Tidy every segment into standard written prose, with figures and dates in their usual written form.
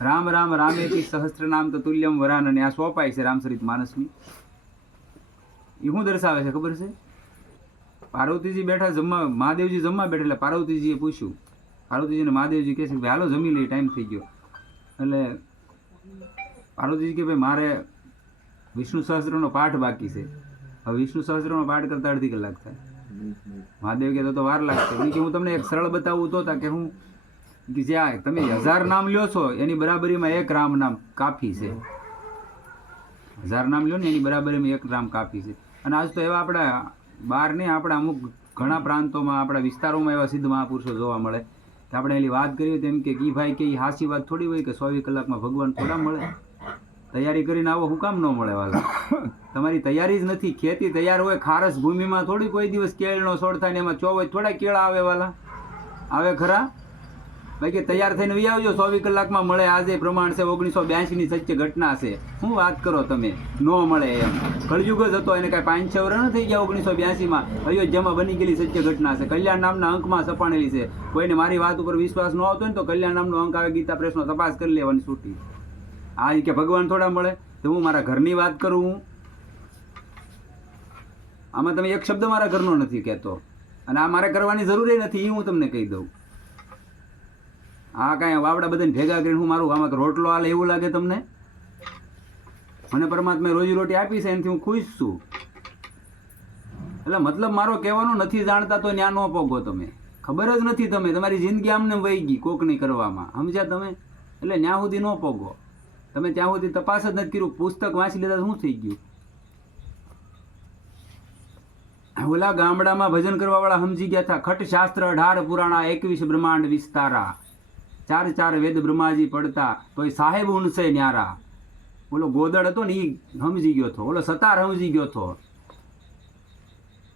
રામ રામ રામેતિ સહસ્ત્ર નામ તો તુલ્યમ વરાન, અને આ સોપાય છે રામચરિત માનસની. એ શું દર્શાવે છે ખબર છે? પાર્વતીજી બેઠા જમવા, મહાદેવજી જમવા બેઠા, એટલે પાર્વતીજીએ પૂછ્યું, પાર્વતીજીને મહાદેવજી કહે છે કે હાલો જમી લઈએ, ટાઈમ થઈ ગયો. એટલે પાર્વતીજી કે ભાઈ મારે વિષ્ણુ સહસ્ત્રનો પાઠ બાકી છે, હવે વિષ્ણુ સહસ્ત્રનો પાઠ કરતા અડધી કલાક થાય. મહાદેવ કે તો વાર લાગશે. કે હું તમને એક સરળ બતાવું તો કે હું કે જ્યાં તમે 1000 નામ લ્યો છો એની બરાબરીમાં એક રામ નામ કાફી છે. 1000 નામ લ્યો ને એની બરાબરીમાં એક રામ કાફી છે. અને આજ તો એવા આપણા બહાર નહીં, આપણા અમુક ઘણા પ્રાંતોમાં, આપણા વિસ્તારોમાં એવા સિદ્ધ મહાપુરુષો જોવા મળે કે આપણે એની વાત કરીએ તેમ કે ભાઈ કે હાસી વાત થોડી હોય કે 24 કલાકમાં ભગવાન થોડા મળે. તૈયારી કરીને આવો હું કામ ન મળે વાલા? તમારી તૈયારી જ નથી. ખેતી તૈયાર હોય, ખારસ ભૂમિમાં થોડી કોઈ દિવસ કેળનો છોડ થાય ને એમાં ચોવીસ થોડા કેળા આવે વાલા? આવે ખરા? બાકી તૈયાર થઈને વી આવજો, 24 કલાકમાં મળે. આજે પ્રમાણ છે 1982ની સત્ય ઘટના છે. શું વાત કરો તમે? ન મળે એમ. કળયુગ જ હતો, એને કાંઈ 5-6 વર્ષ ન થઈ ગયા. 1982માં અયોધ્યામાં બની ગયેલી સત્ય ઘટના છે. કલ્યાણ નામના અંકમાં સપાણેલી છે. કોઈને મારી વાત ઉપર વિશ્વાસ ન આવતો હોય ને તો કલ્યાણ નામનો અંક આવે, ગીતા પ્રેસનો તપાસ કરી લેવાની છૂટી. આ કે ભગવાન થોડા મળે? તો હું મારા ઘરની વાત કરું, આમાં તમે એક શબ્દ મારા ઘરનો નથી કહેતો, અને આ મારે કરવાની જરૂર નથી, એ હું તમને કહી દઉં. આ કાંઈ વાવડા બધાને ભેગા કરીને હું મારું આમાં રોટલો હાલે એવું લાગે તમને? મને પરમાત્માએ રોજી રોટી આપી છે, એનાથી હું ખુશ છું. એટલે મતલબ મારો કહેવાનો નથી જાણતા તો ન્યા ન પોગો તમે. ખબર જ નથી તમે, તમારી જિંદગી આમને વહી ગઈ કોકની કરવામાં, સમજ્યા તમે? એટલે ન્યા સુધી ન પોગો તમે. ત્યાં સુધી તપાસ જ નથી કર્યું, પુસ્તક વાંચી લીધા શું થઈ ગયું? ઓલા ગામડામાં ભજન કરવા વાળા સમજી ગયા હતા. ખટ શાસ્ત્ર 18 પુરાણા 21 બ્રહ્માંડ વિસ્તારા, 4 વેદ બ્રહ્માજી પડતા તોય સાહેબ ઉનસે ન્યારા. ઓલો ગોદડ હતો ને એ સમજી ગયો હતો, ઓલો સતાર સમજી ગયો હતો.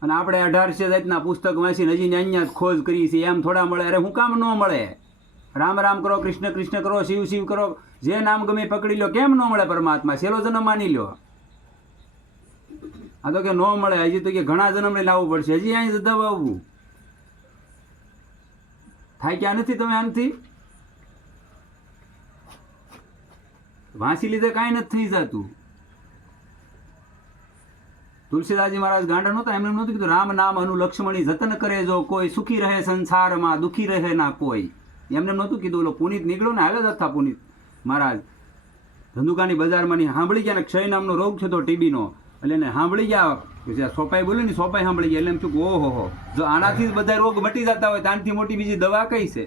અને આપણે 1800 જાતના પુસ્તક વાંચીને હજી અહીંયા જ ખોજ કરી છે. એમ થોડા મળે? અરે હું કામ ન મળે? રામ રામ કરો, કૃષ્ણ કૃષ્ણ કરો, શિવ શિવ કરો, જે નામ ગમે પકડી લો. કેમ ન મળે પરમાત્મા? છેલ્લો જન્મ માની લો. આ તો કે ન મળે, હજી તો કે ઘણા જન્મને લાવવું પડશે, હજી અહીં દબાવવું થાય. ક્યાં નથી તમે આનથી વાંચી લીધે કાંઈ નથી થઈ જતું. તુલસીદાસજી મહારાજ ગાંડા નહોતા, એમને નહોતું કીધું રામ નામ અનુલક્ષ્મણી જતન કરે જો કોઈ, સુખી રહે સંસારમાં દુઃખી રહે ના કોઈ. એમને નહોતું કીધું. ઓલો પુનિત નીકળ્યો ને, હાલે જ હતા પુનિત મહારાજ ધંધુકાની બજારમાં સાંભળી ગયા ને ક્ષય નામનો રોગ છે તો ટીબીનો. એટલે એને સાંભળી ગયા, સોપાઈ બોલે ને, સોપાઈ સાંભળી ગયા. એટલે એમ થયું ઓહો હો, જો આનાથી જ બધા રોગ મટી જતા હોય તો આનાથી મોટી બીજી દવા કઈ છે?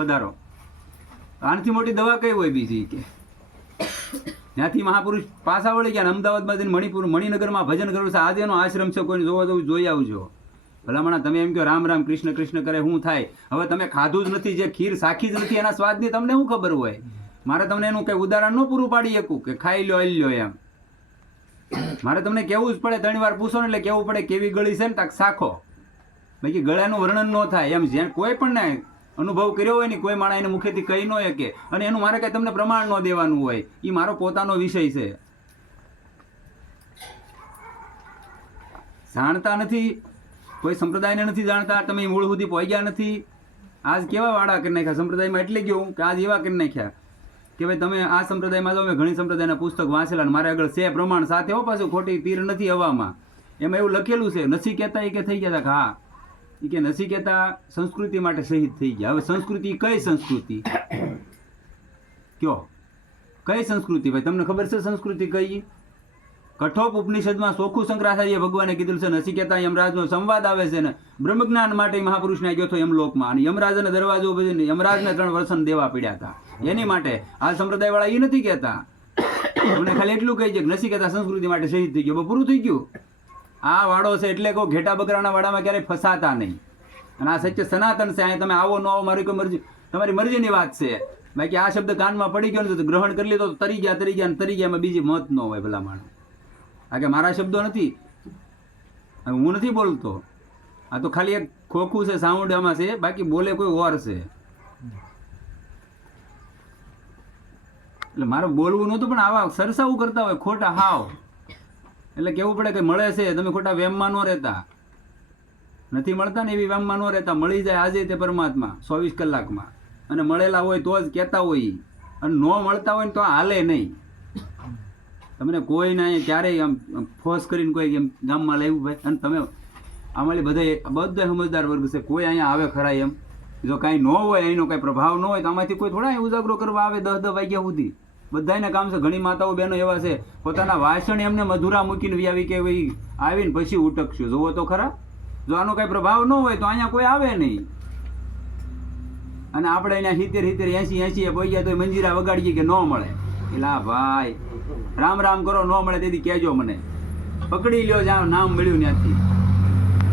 પધારો. આનાથી મોટી દવા કઈ હોય બીજી? કે ત્યાંથી મહાપુરુષ પાછા વળી ગયા. અમદાવાદમાં જઈને મણિનગરમાં ભજન કરવું છે. આજે એનો આશ્રમ છે, કોઈને જોવા જવું જોઈ આવજો. ભલામણા તમે એમ કહો રામ રામ કૃષ્ણ કૃષ્ણ કરે શું થાય? હવે તમે ખાધું જ નથી, જે ખીર સાખી જ નથી, એના સ્વાદની તમને શું ખબર હોય? મારે તમને એનું કંઈ ઉદાહરણ ન પૂરું પાડી શકું કે ખાઈ લો હલી લો એમ. મારે તમને કહેવું જ પડે. 3 વાર પૂછો ને એટલે કહેવું પડે કેવી ગળી છે ને તાક શાખો. બાકી ગળાનું વર્ણન ન થાય એમ. જ્યાં કોઈ પણ ને અનુભવ કર્યો હોય ને કોઈ માણસ એને મુખેથી કહી ન શકે, અને એનું મારે કંઈ તમને પ્રમાણ ન દેવાનું હોય. એ મારો પોતાનો વિષય છે. જાણતા નથી, કોઈ સંપ્રદાયને નથી જાણતા, તમે મૂળ સુધી પહોંચ્યા નથી. આજ કેવા વાળા કરી નાખ્યા સંપ્રદાયમાં, એટલે ગયું કે આજ એવા કરી નાખ્યા કે ભાઈ તમે આ સંપ્રદાયમાં જાઓ. મેં ઘણી સંપ્રદાયના પુસ્તક વાંચેલા, મારે આગળ છે પ્રમાણ સાથે હો, પાછું ખોટી તીર નથી હવામાં. એમાં એવું લખેલું છે, નથી કહેતા એ કે થઈ ગયા હતા. હા, એ કે નથી કહેતા સંસ્કૃતિ માટે શહીદ થઈ ગયા. હવે સંસ્કૃતિ કઈ સંસ્કૃતિ કયો? કઈ સંસ્કૃતિ ભાઈ? તમને ખબર છે સંસ્કૃતિ કઈ? કઠોપ ઉપનિષદમાં ચોખ્ખું શંકરાચાર્ય ભગવાને કીધું છે, નથી કહેતા યમરાજનો સંવાદ આવે છે ને બ્રહ્મજ્ઞાન માટે મહાપુરુષને ગયો હતો યમલોકમાં, અને યમરાજને દરવાજો બજીને યમરાજને 3 વર્ષ દેવા પડ્યા હતા. એની માટે આ સંપ્રદાય વાળા એ નથી કહેતા. તમને ખાલી એટલું કહી છે કે નથી કહેતા સંસ્કૃતિ માટે શહીદ થઈ ગયો, પૂરું થઈ ગયું. આ વાળો છે એટલે કહો, ઘેટા બકરાના વાડામાં ક્યારેય ફસાતા નહીં. અને આ સત્ય સનાતન છે. અહીં તમે આવો ન આવો મારી કોઈ મરજી, તમારી મરજીની વાત છે. બાકી આ શબ્દ કાનમાં પડી ગયો ને તો ગ્રહણ કરી લીધો, તરી ગયા એમાં બીજી મત ન હોય ભલા માણસ. આ કે મારા શબ્દો નથી, હું નથી બોલતો. આ તો ખાલી એક ખોખું છે, સાઉન્ડ આમાં છે, બાકી બોલે કોઈ ઓર છે. એટલે મારે બોલવું નહોતું, પણ આવા સરસાવું કરતા હોય ખોટા હાવ, એટલે કેવું પડે કે મળે છે, તમે ખોટા વેમમાં ન રહેતા. નથી મળતા ને એવી વેમમાં ન રહેતા. મળી જાય આજે તે પરમાત્મા 24 કલાકમાં, અને મળેલા હોય તો જ કહેતા હોય. અને ન મળતા હોય ને તો હાલે નહીં. તમને કોઈને અહીંયા ક્યારેય આમ ફોર્સ કરીને કોઈ એમ ગામમાં લાવ્યું ભાઈ, અને તમે અમારી બધા સમજદાર વર્ગ છે, કોઈ અહીંયા આવે ખરા એમ? જો કાંઈ ન હોય, અહીંનો કાંઈ પ્રભાવ ન હોય તો આમાંથી કોઈ થોડા અહીં ઉજાગરો કરવા આવે 10 વાગ્યા સુધી? બધાને કામ છે. ઘણી માતાઓ બહેનો એવા છે, પોતાના વાસણ એમને મધુરા મૂકીને વ્યાવી કે ભાઈ આવીને પછી ઉટકશું. જોવો તો ખરા, જો આનો કાંઈ પ્રભાવ ન હોય તો અહીંયા કોઈ આવે નહીં. અને આપણે અહીંયા 70 80 પહોંચ્યા તો મંજીરા વગાડીએ કે ન મળે. એટલે ભાઈ રામ રામ કરો, ન મળે તેથી કહેજો મને, પકડી લ્યો જ્યાં નામ મળ્યું ત્યાંથી.